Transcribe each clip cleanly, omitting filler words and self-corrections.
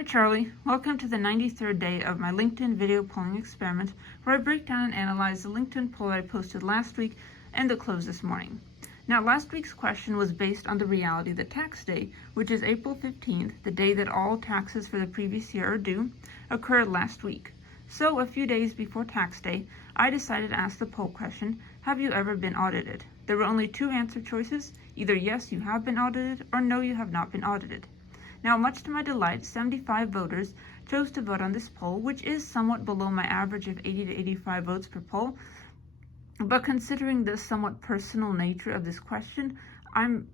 Hi Charlie, welcome to the 93rd day of my LinkedIn video polling experiment where I break down and analyze the LinkedIn poll I posted last week and the close this morning. Now last week's question was based on the reality that tax day, which is April 15th, the day that all taxes for the previous year are due, occurred last week. So a few days before tax day, I decided to ask the poll question, have you ever been audited? There were only two answer choices, either yes, you have been audited, or no, you have not been audited. Now, much to my delight, 75 voters chose to vote on this poll, which is somewhat below my average of 80 to 85 votes per poll. But considering the somewhat personal nature of this question, I'm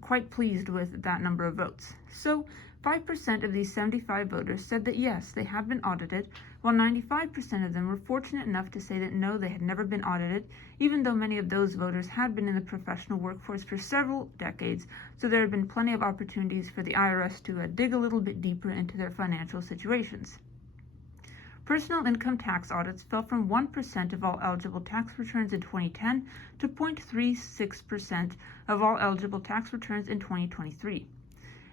quite pleased with that number of votes. So 5% of these 75 voters said that yes, they have been audited, while 95% of them were fortunate enough to say that no, they had never been audited, even though many of those voters had been in the professional workforce for several decades, so there had been plenty of opportunities for the IRS to dig a little bit deeper into their financial situations. Personal income tax audits fell from 1% of all eligible tax returns in 2010 to 0.36% of all eligible tax returns in 2023.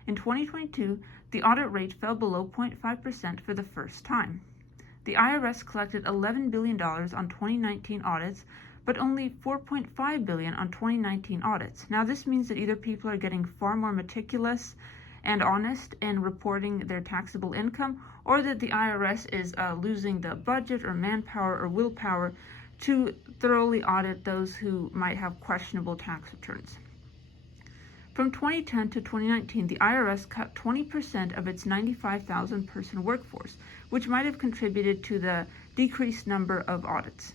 In 2022, the audit rate fell below 0.5% for the first time. The IRS collected $11 billion on 2019 audits, but only $4.5 billion on 2019 audits. Now this means that either people are getting far more meticulous and honest in reporting their taxable income, or that the IRS is losing the budget or manpower or willpower to thoroughly audit those who might have questionable tax returns. From 2010 to 2019, the IRS cut 20% of its 95,000 person workforce, which might have contributed to the decreased number of audits.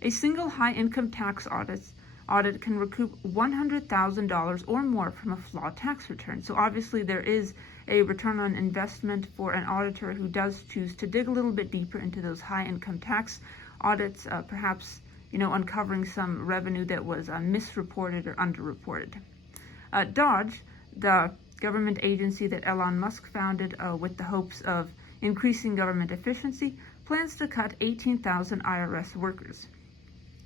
A single high income tax audit can recoup $100,000 or more from a flawed tax return. So obviously there is a return on investment for an auditor who does choose to dig a little bit deeper into those high income tax audits, perhaps uncovering some revenue that was misreported or underreported. DOGE, the government agency that Elon Musk founded with the hopes of increasing government efficiency, plans to cut 18,000 IRS workers.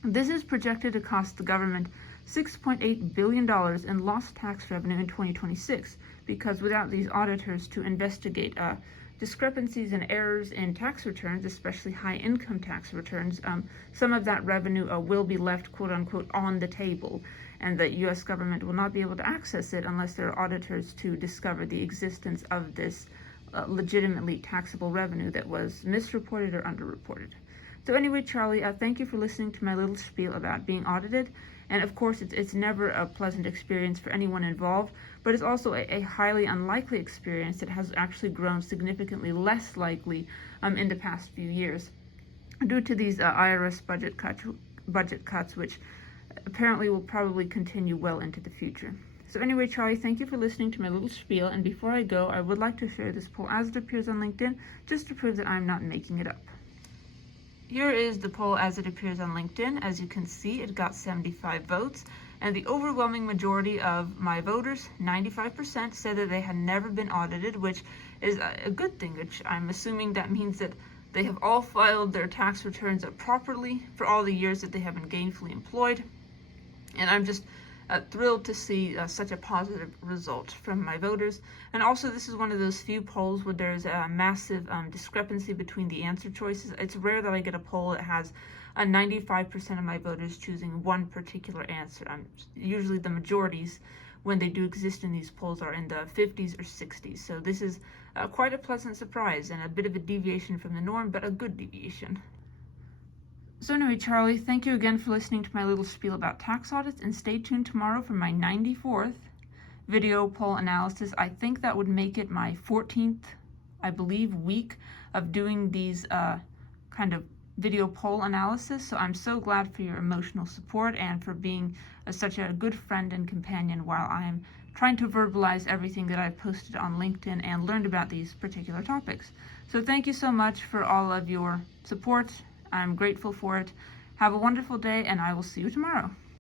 This is projected to cost the government $6.8 billion in lost tax revenue in 2026, because without these auditors to investigate discrepancies and errors in tax returns, especially high income tax returns, some of that revenue will be left, quote unquote, on the table, and the U.S. government will not be able to access it unless there are auditors to discover the existence of this legitimately taxable revenue that was misreported or underreported. So anyway, Charlie, thank you for listening to my little spiel about being audited. And of course, it's never a pleasant experience for anyone involved, but it's also a highly unlikely experience that has actually grown significantly less likely in the past few years due to these IRS budget cuts, which apparently will probably continue well into the future. So anyway, Charlie, thank you for listening to my little spiel. And before I go, I would like to share this poll as it appears on LinkedIn, just to prove that I'm not making it up. Here is the poll as it appears on LinkedIn. As you can see, it got 75 votes, and the overwhelming majority of my voters, 95%, said that they had never been audited, which is a good thing, which I'm assuming that means that they have all filed their tax returns properly for all the years that they have been gainfully employed. And I'm just thrilled to see such a positive result from my voters. And also, this is one of those few polls where there's a massive discrepancy between the answer choices. It's rare that I get a poll that has 95% of my voters choosing one particular answer. Usually the majorities, when they do exist in these polls, are in the 50s or 60s. So this is quite a pleasant surprise and a bit of a deviation from the norm, but a good deviation. So anyway, Charlie, thank you again for listening to my little spiel about tax audits, and stay tuned tomorrow for my 94th video poll analysis. I think that would make it my 14th, I believe, week of doing these kind of video poll analysis. So I'm so glad for your emotional support and for being such a good friend and companion while I'm trying to verbalize everything that I've posted on LinkedIn and learned about these particular topics. So thank you so much for all of your support. I'm grateful for it. Have a wonderful day, and I will see you tomorrow.